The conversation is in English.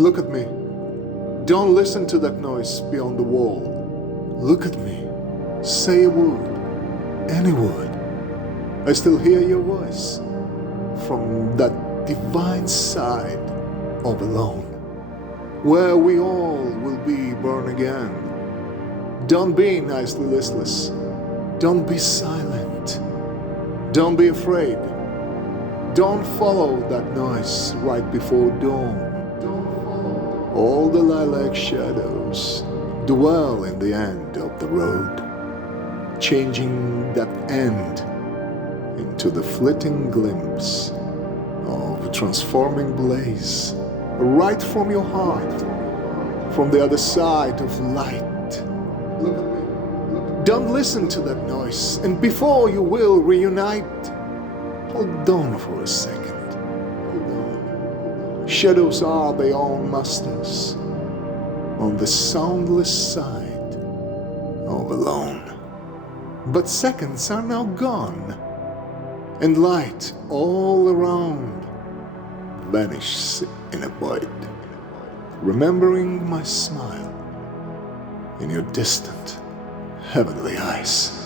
Look at me. Don't listen to that noise beyond the wall. Look at me. Say a word. Any word. I still hear your voice from that divine side of alone, where we all will be born again. Don't be nicely listless. Don't be silent. Don't be afraid. Don't follow that noise right before dawn. All the lilac shadows dwell in the end of the road, changing that end into the flitting glimpse of a transforming blaze right from your heart, from the other side of light. Look at me. Don't listen to that noise, and before you will reunite, hold on for a second. Hold on. Shadows are their own masters on the soundless side of alone. But seconds are now gone, and light all around vanishes in a void, remembering my smile in your distant heavenly eyes.